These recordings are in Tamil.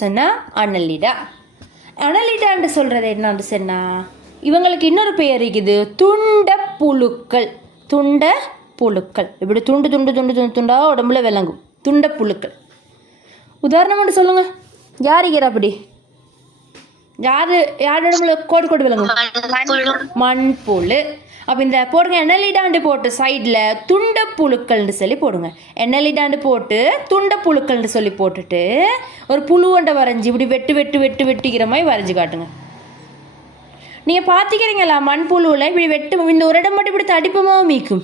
சொன்னால் அனலிடா. அனலிடான்னு சொல்கிறது என்னன்னு சொன்னால் இவங்களுக்கு இன்னொரு பெயர் இருக்குது, துண்டப்புழுக்கள். துண்டப்புழுக்கள் இப்படி துண்டு துண்டு துண்டு துண்டு துண்டாக உடம்புல விளங்கும் துண்டப்புழுக்கள். உதாரணம் மட்டும் சொல்லுங்கள், யார் இருக்கிறா அப்படி? யார் உடம்புல கோடு கோடு விளங்கும்? மண்புழு. அப்போ இந்த போடுங்க, எண்ணலிடாண்டு போட்டு சைடில் துண்டப்புழுக்கள்னு சொல்லி போடுங்க. எண்ணலிடாண்டு போட்டு துண்டப்புழுக்கள்னு சொல்லி போட்டுட்டு ஒரு புழுவண்டை வரைஞ்சி இப்படி வெட்டிக்கிற மாதிரி வரைஞ்சி காட்டுங்க. நீங்கள் பார்த்துக்கிறீங்களா மண்புழுவில் இப்படி இந்த ஒரு இடம் மட்டும் இப்படி தடிப்பமாக மீக்கும்.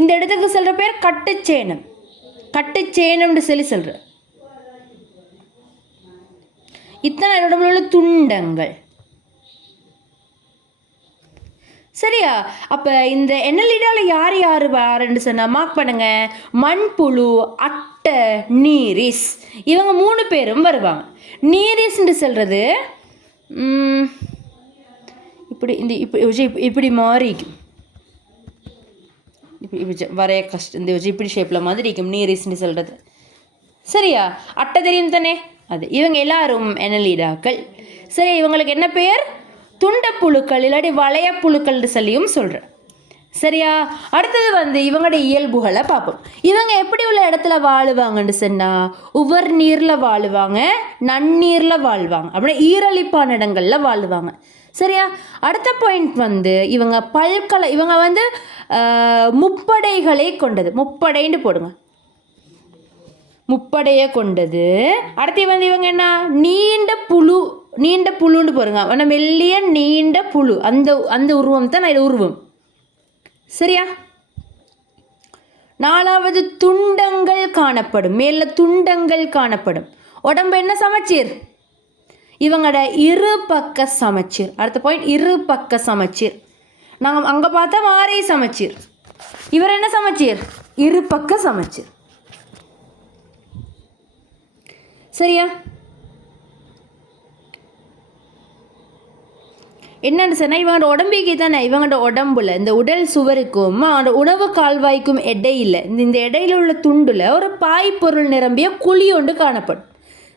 இந்த இடத்துக்கு சொல்கிற பேர் கட்டுச்சேனம். கட்டுச்சேனம்னு சொல்லி சொல்கிற. இத்தனை உடம்புல உள்ள துண்டங்கள். சரியா? அப்போ இந்த எண்ணலிடாவில் யார் யார் வாருன்னு சொன்னால் மார்க் பண்ணுங்க. மண்புழு, அட்டை, நீரிஸ், இவங்க 3 பேரும் வருவாங்க. நீரிஸ்ன்னு சொல்கிறது இப்படி இப்படி மாறிக்கும். இப்படி வரைய கஷ்டம். இந்த இப்படி ஷேப்பில் மாதிரி இருக்கும் நீரிஸ்ன்னு சொல்கிறது. சரியா? அட்டை தெரியும் தானே? அது இவங்க எல்லாரும் எண்ணலிடாக்கள். சரி, இவங்களுக்கு என்ன பெயர்? துண்டப்புழுக்கள் இல்லாட்டி வளையப்புழுக்கள்னு சொல்லியும் சொல்கிறேன். சரியா? அடுத்தது இவங்களோட இயல்புகளை பார்ப்போம். இவங்க எப்படி உள்ள இடத்துல வாழுவாங்கன்னு சொன்னால் உவர் நீரில் வாழுவாங்க, நன்னீரில் வாழ்வாங்க, அப்படியே ஈரலிப்பான இடங்களில் வாழுவாங்க. சரியா? அடுத்த பாயிண்ட் இவங்க முப்படைகளை கொண்டது. முப்படைன்னு போடுங்க, முப்படையை கொண்டது. அடுத்து இவங்க என்ன? நீண்ட புழுன்னு போடுங்க. ஆனால் மெல்லிய நீண்ட புழு, அந்த உருவம் தான் நான் உருவம். சரியா? 4வது துண்டங்கள் காணப்படும். மேல துண்டங்கள் காணப்படும். உடம்பு என்ன சமச்சீர்? இவங்களோட இரு பக்க சமச்சீர். அடுத்த பாயிண்ட் இரு பக்க சமச்சீர். நாங்கள் அங்கே பார்த்தா மாறே சமச்சீர். இவர் என்ன சமச்சீர்? இரு பக்க சமச்சீர். சரியா? என்னன்னு சொன்னால் இவங்களோட உடம்புக்கு தானே, இவங்களோட உடம்புல இந்த உடல் சுவருக்கும் அவங்களோட உணவு கால்வாய்க்கும் இடையில் இந்த இடையில உள்ள துண்டில் ஒரு பாய்பொருள் நிரம்பிய குழி ஒன்று காணப்படும்.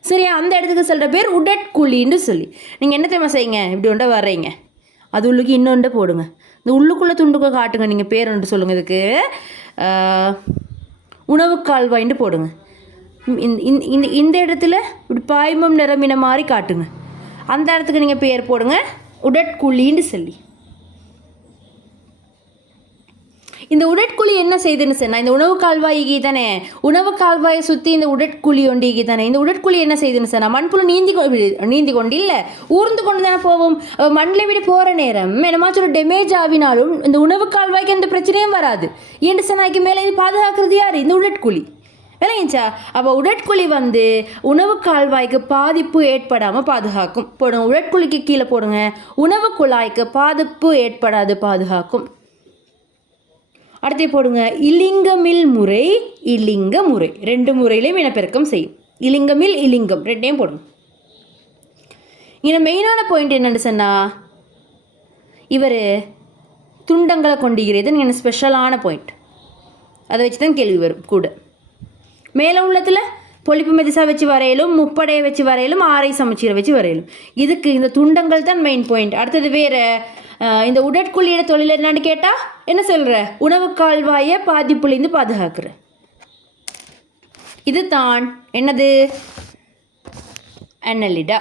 சரியா? அந்த இடத்துக்கு சொல்கிற பேர் உடற்குழின்னு சொல்லி. நீங்கள் என்ன தெரியுமா செய்யுங்க, இப்படி ஒன்றை வர்றீங்க, அது உள்ளுக்கு இன்னொன்று போடுங்க. இந்த உள்ளுக்குள்ளே துண்டுக்கு காட்டுங்க. நீங்கள் பேர் ஒன்று சொல்லுங்கள். இதுக்கு உணவு கால்வாய்ன்னு போடுங்க. இந்த இடத்துல இப்படி பாய்மம் நிரம்பின மாதிரி காட்டுங்க. அந்த இடத்துக்கு நீங்கள் பேர் போடுங்க உடற்குழின்னு சொல்லி. இந்த உடற்குழி என்ன செய்யுதுன்னு சொன்னால் இந்த உணவு கால்வாய்க்கு தானே, உணவு கால்வாயை சுற்றி இந்த உடற்குழி ஒண்டிக்கு தானே. இந்த உடற்குழி என்ன செய்யுதுன்னு சொன்னால் மண்புழு நீந்தி கொண்டு இல்லை ஊர்ந்து கொண்டு தானே போவோம். மண்ணில் விட போகிற நேரம் என்னமாச்சும் ஒரு டேமேஜ் ஆகினாலும் இந்த உணவு கால்வாய்க்கு எந்த பிரச்சனையும் வராது. ஏன்னு சொன்னாய்க்கு மேலே இது பாதுகாக்கிறது யார்? இந்த உடற்குழி. விளங்கிச்சா? அப்போ உடற்குழி உணவு கால்வாய்க்கு பாதிப்பு ஏற்படாமல் பாதுகாக்கும். போடுங்க, உடற்குழிக்கு கீழே போடுங்க, உணவு குழாய்க்கு பாதிப்பு ஏற்படாது பாதுகாக்கும். அடுத்து போடுங்க இலிங்கமில் முறை, இலிங்க முறை. 2 முறையிலையும் இனப்பெருக்கம் செய்யும். இலிங்கமில், இலிங்கம் 2டையும் போடுங்க. இங்கே மெயினான பாயிண்ட் என்னென்னு சொன்னால் இவர் துண்டங்களை கொண்டிருக்கிறது இங்கே ஸ்பெஷலான பாயிண்ட். அதை வச்சு தான் கேள்வி வரும் கூட. மேலே உள்ளத்தில் பொலிப்பு மெதிசா வச்சு வரையிலும், முப்படையை வச்சு வரையிலும், ஆரை சமச்சீரை வச்சு வரையிலும். இதுக்கு இந்த துண்டங்கள் தான் மெயின் பாயிண்ட். அடுத்தது வேறு இந்த உடற்குழியோட தொழில் என்னான்னு கேட்டால் என்ன சொல்கிற? உணவு கால்வாயை பாதிப்புலேருந்து பாதுகாக்கிற. இது தான் என்னது? அனலிடா.